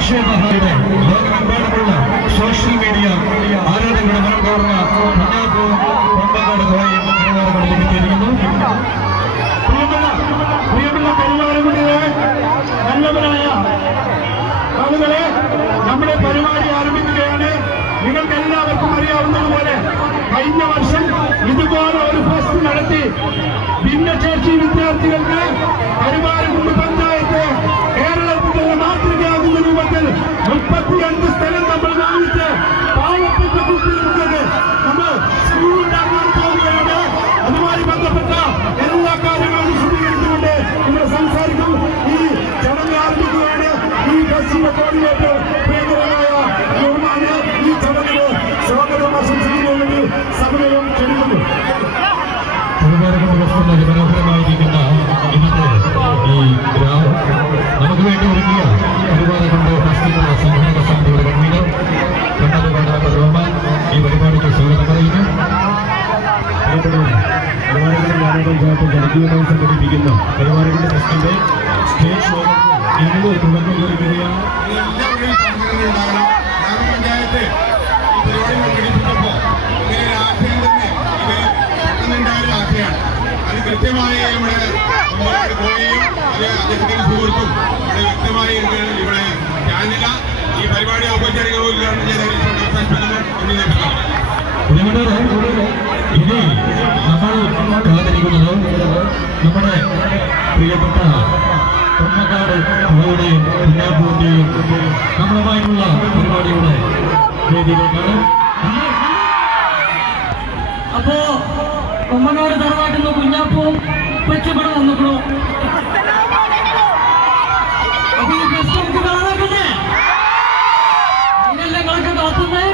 ആക്ഷേപഹാരിയുടെ ലോകമെമ്പാടുമുള്ള social media ആരാധകരുടെ മനം കവർന്ന കുഞ്ഞാപ്പൂവും കൊമ്പക്കാട് കോയയും പരിവാരങ്ങളിലേക്ക് എത്തിയിരിക്കുന്നു. പ്രിയമുള്ള പരിവാരങ്ങളിലെ നല്ലവരായ ആളുകളെ, നമ്മുടെ പരിപാടി ആരംഭിക്കുകയാണ്. നിങ്ങൾക്ക് എല്ലാവർക്കും അറിയാവുന്നതുപോലെ കഴിഞ്ഞ വർഷം ഇതുപോലെ ഒരു ഫെസ്റ്റ് നടത്തി ഭിന്നശേഷി വിദ്യാർത്ഥികൾക്ക് പരിവാരക്കുണ്ട് പഞ്ചായത്ത് കേരളത്തിൽ തന്നെ മാതൃകയാകുന്ന രൂപത്തിൽ 35 സ്ഥലം നമ്മൾ വാങ്ങിച്ച് പാവപ്പെട്ട കുട്ടികൾക്ക് നമ്മൾ സ്കൂൾ ഉണ്ടാക്കാൻ പോവുകയാണ്. അതുമായി ബന്ധപ്പെട്ട എല്ലാ കാര്യങ്ങളും വിശദീകരിച്ചുകൊണ്ട് നമ്മൾ സംസാരിക്കും. ഈ ചടങ്ങ് ആരംഭിക്കുകയാണ്. ഈ ഫെസ്റ്റിന്റെ കോർഡിനേറ്റർ പ്രിയങ്കരനായ യുവമാന് ഈ ചടങ്ങിന് സ്വാഗതം ആശംസിക്കുന്നതിന് സമയം ക്ഷണിക്കുന്നു. മനോഹരമായിരിക്കുന്ന ഇന്നത്തെ ഈ നമുക്ക് വേണ്ടി ഒരുക്കിയ പരിപാടികളുടെ ഫെസ്റ്റിവൽ സംഘടക സമിതിയുടെ കൺവീനർ കണ്ണൂർ റഹ്മാൻ ഈ പരിപാടിക്ക് സ്വാഗതം പറയുന്നു. ഗ്രാമപഞ്ചായത്ത് ജനകീയമായി സംഘടിപ്പിക്കുന്ന പരിപാടികളുടെ ഫെസ്റ്റിന്റെ സ്റ്റേജ് ഷോ ഇന്ന് തുടക്കം കുറിക്കുകയാണ്. ഗ്രാമപഞ്ചായത്ത് ഈ പരിപാടി സംഘടിപ്പിച്ചപ്പോൾ ഇങ്ങനെ ഒരു ആശയം തന്നെ ഇത് പെട്ടെന്നുണ്ടായ ഒരു ആശയമാണ്. അത് കൃത്യമായി നമ്മുടെ പോവുകയും അത് അദ്ദേഹത്തിന്റെ സുഹൃത്തും ഇവിടെ വ്യക്തമായി ഇവിടെ ഞാനില്ല ഈ പരിപാടി ഔപചാരിക ഉദ്ഘാടനം ചെയ്ത ഇനി നമ്മൾ കാത്തിരിക്കുന്നത് നമ്മുടെ പ്രിയപ്പെട്ട കൊമ്പക്കാട് കോയയുടെയും കുഞ്ഞാപ്പൂവിന്റെയും നമ്മളുമായിട്ടുള്ള പരിപാടിയുടെ വേദിയിലേക്കാണ്. അപ്പോ കൊമ്പനാട് തറവാട്ടിൽ നിന്ന് കുഞ്ഞാപ്പൂവും പെച്ചപ്പെടെ വന്നിക്കണോ? അപ്പൊ ഈ ബസ് നമുക്ക് കാണാനാക്കുന്നേ അതിനല്ലേ കളൊക്കെ കാത്തുന്നേ.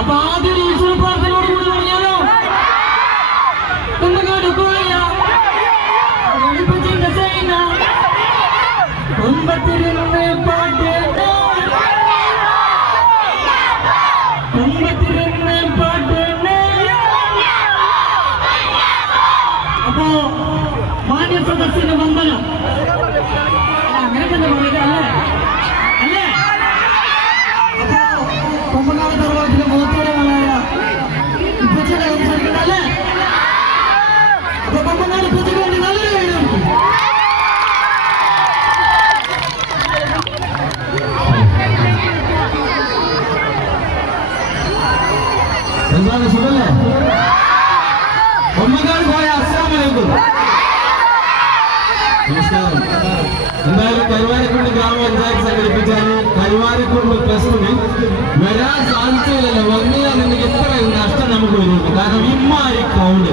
അപ്പൊ ആദ്യം ഈശ്വര പ്രാർത്ഥനയോട് കൂടി പറഞ്ഞാലോ, കൊമ്പനാട് കോയ വെളിപ്പച്ചിന്റെ സൈന കൊമ്പത്തിരുന്ന് പാട്ട് കൊമ്പത്തിരുന്ന് പാട്ട്. അപ്പോ മാന്യ സദസ്സിന് വന്ദനം. അങ്ങനെ തന്നെ പറയുക അല്ലേ അല്ലേ? അപ്പോ കൊമ്പനാട് തറവാട്ടിലെ മുഖത്തോടങ്ങളായ ഇപ്പച്ചനെ സംസാരിക്കുന്നല്ലേ? അപ്പൊ കൊമ്പനാട് ഇപ്പച്ചക്ക് വേണ്ടി നല്ലൊരു കഴിയും. എന്താണ് സുഖല്ലേ? കൊമ്പക്കാട് പോയ അസ്സലാമു അലൈക്കും. നമസ്കാരം. എന്തായാലും കരുവാരക്കുണ്ട് ഗ്രാമപഞ്ചായത്ത് സംഘടിപ്പിച്ചാൽ കരുവാരക്കുണ്ട് ഫെസ്റ്റിന് വരാൻ സാധിച്ചില്ലല്ലോ. വന്നില്ല എനിക്ക് ഇത്ര നഷ്ടം നമുക്ക് വരുന്നു. കാരണം ഇമ്മാരി ക്രൗഡ്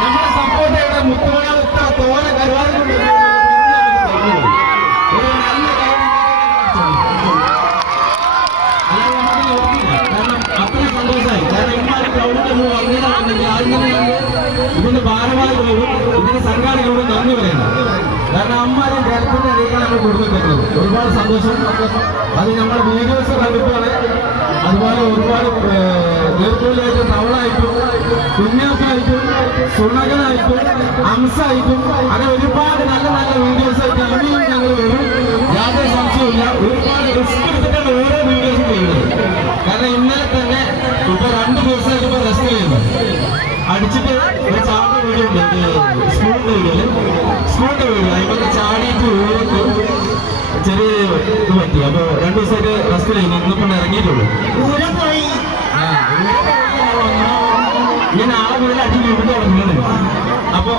നമ്മുടെ സപ്പോർട്ട് ഇവിടെ മുത്തുമണ ഇത്ര തോനെ കരുവാരക്കുണ്ട് ഒരു നല്ല കാരണം അത്രയും സന്തോഷമായി. കാരണം ഇമ്മാരി ക്രൗഡിൽ വന്നിട്ടുണ്ടെങ്കിൽ ആദ്യം ഇതിന്റെ ഭാരവാഹികളോടും ഇതിന്റെ സംഘാടകരോടും നന്ദി പറയണം. കാരണം അമ്മാരെ ജനത്തിന്റെ അറിയിക്കാൻ നമ്മൾ കൊടുത്തിട്ടുള്ളത് ഒരുപാട് സന്തോഷം. അത് നമ്മുടെ വീഡിയോസ് കണ്ടിട്ടാണ്. അതുപോലെ ഒരുപാട് നേർക്കൂലായിട്ടും തവളായിട്ടും കുഞ്ഞാപ്പായിട്ടും സുണകനായിട്ടും അംസായിട്ടും അങ്ങനെ ഒരുപാട് നല്ല നല്ല വീഡിയോസ് ആയിട്ട് ഇനിയും ഞങ്ങൾ വരും. യാതൊരു സംശയമില്ല. ഒരുപാട് റിസ്ക് എടുത്തിട്ടാണ് ഓരോ വീഡിയോസും ചെയ്യുന്നത്. കാരണം ഇന്നലെ തന്നെ ഇപ്പൊ 2 ദിവസമായിട്ട് ഇപ്പൊ റെസ്റ്റ് ചെയ്യുന്നു. അടിച്ചിട്ട് ഒരു ചാടിയ വീഡിയോ ഉണ്ട്, സ്കൂളിന്റെ വീഡിയോ അതിനൊക്കെ ചാടിയിട്ട് വീണിട്ട് ചെറിയ ഇത് പറ്റി. അപ്പൊ 2 ദിവസമായിട്ട് റെസ്റ്റ് ചെയ്യുന്നു. ഇന്നിപ്പോ ഇറങ്ങിയിട്ടുള്ളൂ. ഞാൻ നാളെ മുതൽ അടി വീട്ടിൽ തുടങ്ങുന്നത്. അപ്പൊ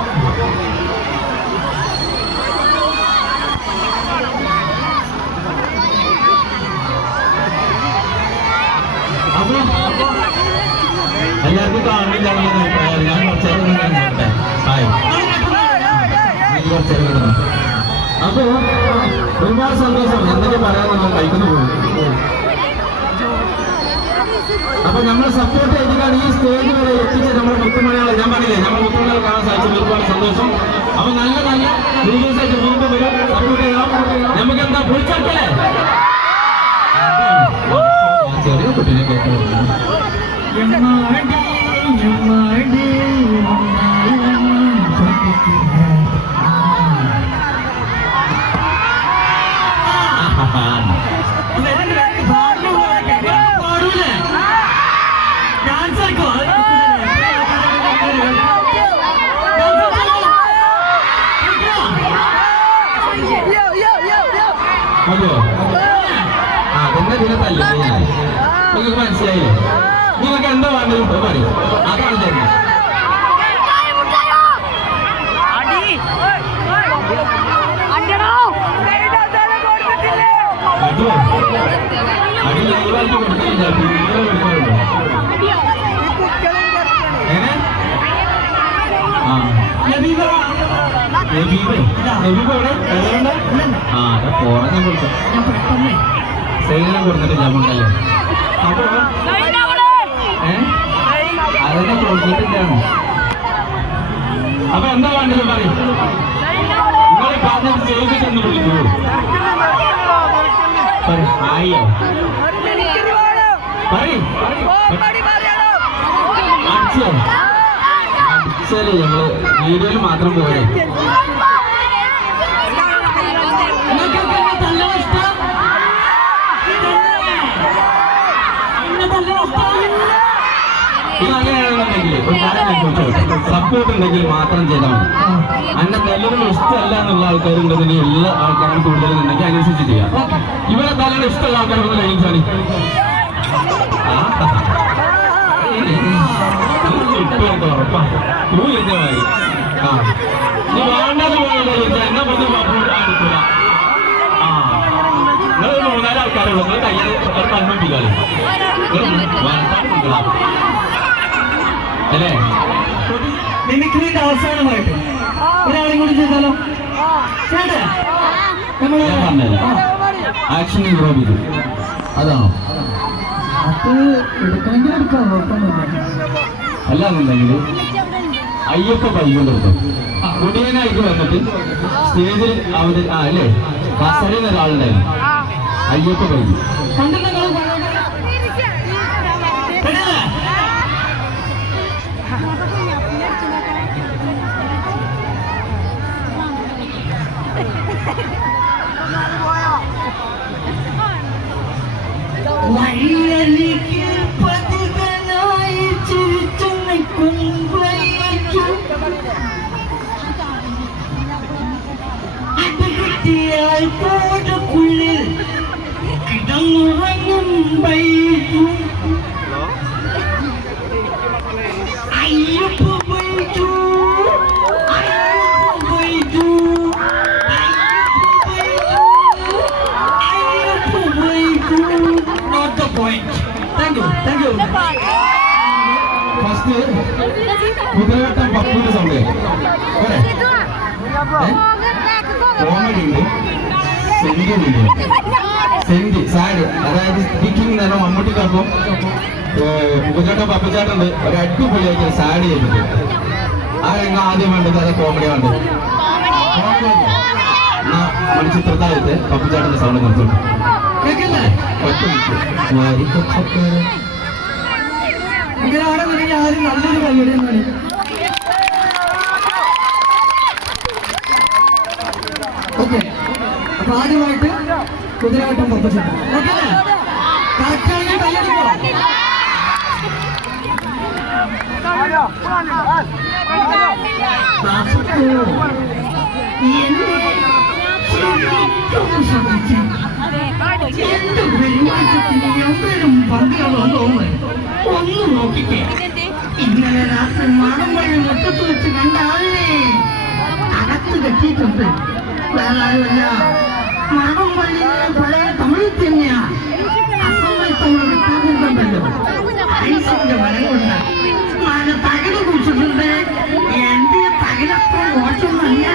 എല്ലാവർക്കും കാണില്ല. ഞാൻ കുറച്ചേരം അപ്പൊ ഒരുപാട് സന്തോഷം. എന്തൊക്കെ പറയാൻ നമ്മൾ കഴിക്കുന്നു പോകും. അപ്പൊ നമ്മൾ സപ്പോർട്ട് ചെയ്തിട്ടാണ് ഈ സ്റ്റേജ് വരെ എത്തിച്ച് നമ്മുടെ മുത്തുമണികളെ ഞാൻ പറഞ്ഞില്ലേ നമ്മൾ മുത്തുമണികൾ കാണാൻ സാധിച്ചത് ഒരുപാട് സന്തോഷം. അപ്പൊ നല്ല നല്ല വീഡിയോസ് ആയിട്ട് വീണ്ടും വരും. സപ്പോർട്ട് ചെയ്യാം. നമുക്ക് എന്താ പൊളിച്ചല്ലേ ചെറിയ കുട്ടീനെ കേൾക്കണം. മതിയോ? ആ പിന്നെ ഇതിനെ തല്ലേ ഞാൻ നിങ്ങൾക്ക് മനസ്സിലായില്ലേ? നിങ്ങൾക്ക് എന്താ വേണ്ടത് പറയും, അതാണ് തരുന്നത്. അടി ലൈവായിട്ട് കൊടുക്കില്ല, എങ്ങനെ? ആ നബീബ എവിടെ? ആ അതെ പോറഞ്ഞ കൊടുത്തു, സൈനം കൊടുത്തിട്ടില്ല കൊണ്ടല്ലേ? അപ്പൊ അതിനെ കൊടുത്തിട്ടില്ലാണ്. അപ്പൊ എന്താ വേണ്ടത് പറയും? നിങ്ങളെ പറഞ്ഞത് ചെയ്തിട്ടെന്ന് വിളിക്കൂ. ആയോ അടിച്ചാല് ഞങ്ങള് വീഡിയോയിൽ മാത്രം പോരെ. ഇത് അങ്ങനെയാണെന്നുണ്ടെങ്കിൽ ഒരു കാര്യം ഞാൻ ചോദിച്ചോട്ടെ, സപ്പോർട്ട് ഉണ്ടെങ്കിൽ മാത്രം ചെയ്താൽ മതി. അന്നെ നല്ലൊരു ഇഷ്ടമല്ല എന്നുള്ള ആൾക്കാരുണ്ടെങ്കിൽ എല്ലാ ആൾക്കാരും കൂടുതലുണ്ടെങ്കിൽ അനുസരിച്ച് ചെയ്യാം. ഇവിടെ നല്ലൊരു ഇഷ്ടമുള്ള ആൾക്കാരൊന്നും ലൈൻസാണ് ഉറപ്പാ മാതിരി. ആ നീ വേണ്ടത് പോലെ എന്നെ വന്ന് എടുക്കൂല. ആ നിങ്ങൾ മൂന്നാല് ആൾക്കാരുള്ളൂ, നിങ്ങൾ കയ്യിൽ കൺമുട്ടിക്കാളി അല്ലേ? മിമിക്രിന്റെ അവസാനമായിട്ട് ഒരാളും കൂടി ചെയ്താലോ? ഞാൻ പറഞ്ഞത് ആക്ഷൻ ഇംപ്രോവൈസ് അതാണോ? അത് എടുക്കണമെങ്കിൽ എടുക്കാം, കുഴപ്പമൊന്നുമില്ല. അല്ലാന്നുണ്ടെങ്കിൽ അയ്യപ്പ പൈകൊണ്ടെടുത്തു കുടിയനായിട്ട് വന്നിട്ട് സ്റ്റേജിൽ അവര് അല്ലേ കസറിന് ഒരാളുണ്ടായിരുന്നു, അയ്യപ്പ പൈകി. വഴിയരികിൽ പതികനായി ചിരിച്ചു നിൽക്കും അത് കിട്ടിയാൽ കോടക്കുള്ളിൽ കിടന്നുറങ്ങും Baiju. Ayyappa Baiju, Ayyappa Baiju, Ayyappa Baiju. Not the point. Thank you, thank you. First Kuthiravattam പപ്പുവിന്റെ സൗണ്ട് കോമഡി ഉണ്ട്, സെന്റി ഉണ്ട്. സെന്റി സാഡ്, അതായത് സ്പീക്കിംഗ് എന്ന് പറഞ്ഞാൽ മമ്മൂട്ടിക്കൊപ്പം കുതിരവട്ടം പപ്പുചാട്ടുണ്ട് ഒരു അടിപൊളിയായിട്ട് സാഡ് ചെയ്തിട്ട്. ആ രംഗം ആദ്യം വേണ്ടത് അത് കോമഡി വേണ്ടത്. എന്നാ മണിച്ചിത്രത്താഴത്ത് പപ്പുചാട്ടന്റെ സൗണ്ട് നിർത്തും. ഇങ്ങനെയാണെന്നുണ്ടെങ്കിൽ ആരും നല്ലൊരു കൈയ്യടിയാണ്. ഓക്കെ, അപ്പൊ ആദ്യമായിട്ട് കുതിരവട്ടം പപ്പച്ചേട്ടൻ. ഓക്കെ അല്ലേ? കറക്റ്റാണെങ്കിൽ കൈയ്യടിക്കോ? എന്റെ പെരുമാറ്റത്തിന് എവിടെയും പങ്കുകളൊന്നും ഒന്ന് നോക്കിക്കേ. ഇന്നലെ രാത്രി മാടമ്പഴി മുറ്റത്ത് വെച്ച് കണ്ട ആളിനെ അകത്ത് കെട്ടിയിട്ടുണ്ട്. വേറെ ആരുമല്ല, മാടമ്പള്ളിയിലെ പഴയ തമിഴ് തന്നെയാ. അസമയ തമിഴ് കിട്ടാറുണ്ടല്ലോ, ഐസിന്റെ വല കൊണ്ട് മഴ തകിട് കുറിച്ചിട്ടുണ്ട്. എന്റെ തകിടത്ര മോശമല്ല.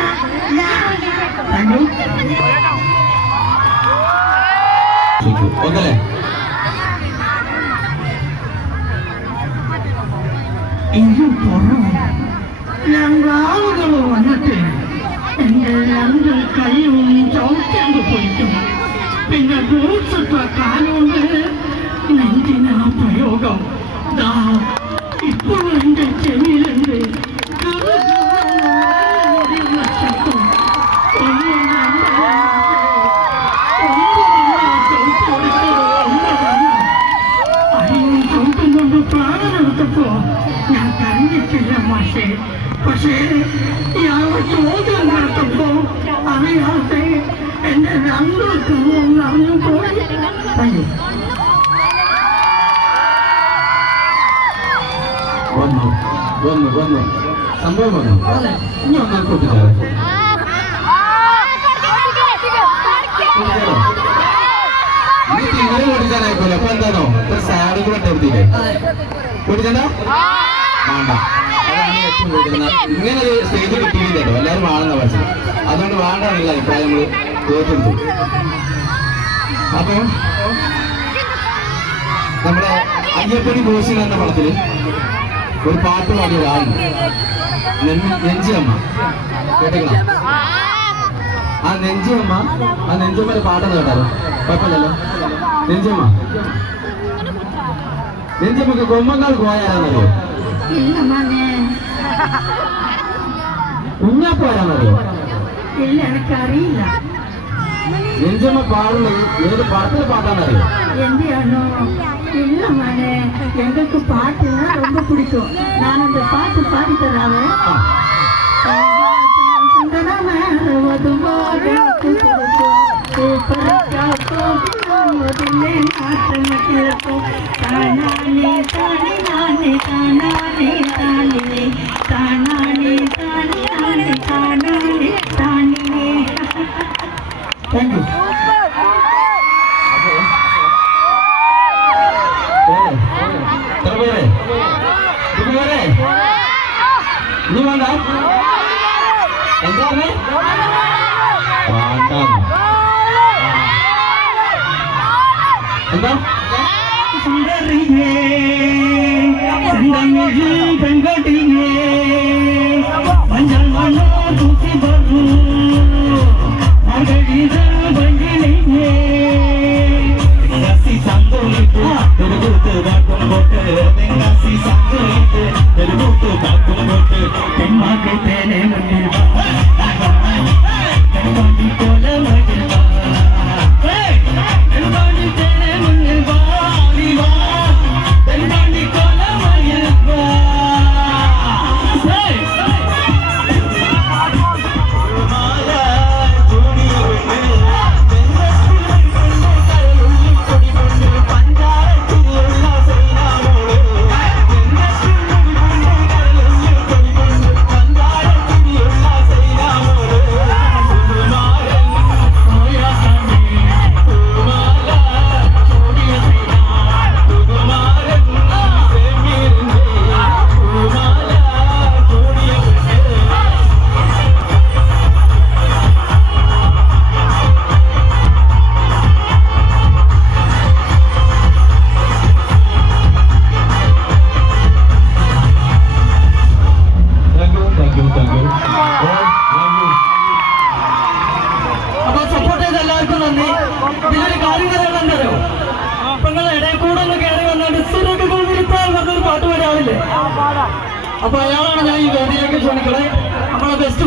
ഓക്കല്ലേ? ഇത് പുറം രണ്ടാളുകൾ വന്നിട്ട് എന്റെ രണ്ട് കൈയും ചവിട്ടേണ്ട പൊളിക്കും. പിന്നെ ബൂട്ട്സിട്ട കാലുകൊണ്ട് നെഞ്ചിനാ പ്രയോഗം. ഇപ്പോഴും എന്റെ ചെവിയിലുണ്ട് ശബ്ദം. ചവിട്ടുകൊണ്ട് പ്രാണനെടുത്തപ്പോ ഞാൻ കരഞ്ഞിട്ടില്ല മാഷേ. പക്ഷേ ഇയാളുടെ ചോദ്യം നടത്തപ്പോ അറിയാതെ എന്റെ ഞങ്ങൾക്ക് അറിഞ്ഞു പോയി. Thank you. വന്നു വന്നു വന്നു സംഭവം വന്നു. ഇനി ഒന്നാൽ പൊട്ടിച്ചാലോ? നീ തിങ്ങനെ പൊട്ടിച്ചാനായിക്കോല്ലോ. അപ്പൊ എന്താണോ ഒരു സാഡ് കൂടെ എടുത്തില്ലേ? പൊട്ടിച്ചണ്ട വേണ്ട. അതാണ് ഏറ്റവും കൂടുതൽ ഇങ്ങനെ ഒരു സ്റ്റേജ് കിട്ടിയില്ലല്ലോ. എല്ലാവരും വേണമെന്ന പറഞ്ഞത്. അതുകൊണ്ട് വേണ്ടെന്നുള്ള അഭിപ്രായം നമ്മൾ തോറ്റെടുത്തു. അപ്പൊ നമ്മുടെ അയ്യപ്പനി ബോസിൻ എന്ന പടത്തില് ഒരു പാട്ട് പാടിയ ഒരാളുണ്ട്, നെഞ്ചിയമ്മ. കേട്ടിക്കണം? ആ നെഞ്ചമ്മയുടെ പാട്ടെന്ന് കേട്ടാലോ? കുഴപ്പമില്ലല്ലോ. നെഞ്ചമ്മക്ക് കൊമ്പങ്കാൽ പോയാലെന്നറിയോ? ഇല്ല മോനെ, കുഞ്ഞാപ്പ് വരാന്നറിയോ? ഇല്ല എനിക്കറിയില്ല. നെഞ്ചമ്മ പാടുന്നത് ഏത് പടത്തിലെ പാട്ടാന്നറിയോ? എന്തിയാണോ? இல்ல மனே, எங்களுக்கு பாட்டுன்னா ரொம்ப பிடிக்கும். நான் அந்த பாட்டு பாடி தராவே. Thank you. Ini mana? Enggak nih? Mantap. Enggak? Sundariye, sendamiye, bengadiye, panjang mana tusi baru, margariza banjiliye, ngasih sambal itu, terbuka bakung bote, ngasih sambal itu, terbuka bakung bote, temake tene mendiba, temani kola mendiba, temani tene mendiba, temani kola mendiba. അപ്പൊ support ചെയ്ത എല്ലാവർക്കും നന്ദി. ഇതിലൊരു കാര്യം പറയാനുണ്ടല്ലോ, അപ്പൊ നിങ്ങൾ ഇടയിൽ കൂടെ ഒന്ന് കയറി വന്നിട്ട് സുരക്ക് കൊണ്ടിരിക്കാൻ പറഞ്ഞൊരു പാട്ട് പാടാവില്ലേ? അപ്പൊ അയാളാണ് ഞാൻ ഈ വേദിയിലേക്ക് ക്ഷണിക്കണേ. നമ്മളെ ബെസ്റ്റ്